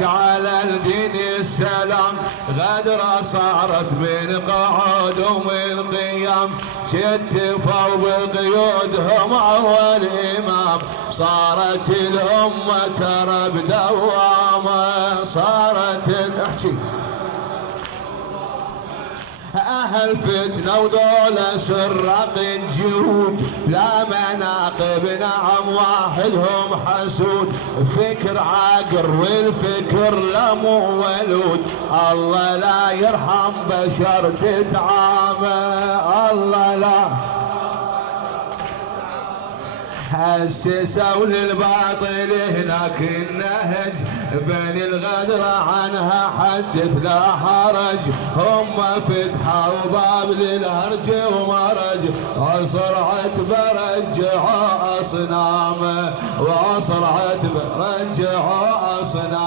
لك على الدين السلام، غدرة صارت من قعود ومن قيام، شتفوا بقيودهم أول إمام، صارت الأمة ترى بدوامة، صارت احكي أهل فتنة ودول سراق الجود، لا مناقب نعم واحدهم حسود، فكر عاقر والفكر لا مو ولود، الله لا يرحم بشر تتعامى، الله لا هسسوا للباطل هناك النهج، بين الغدرة عنها حدث لا حرج، هم فتحوا باب للهرج ومرج، وسرعة برجعوا أصنامه، وسرعة برجعوا أصنامه.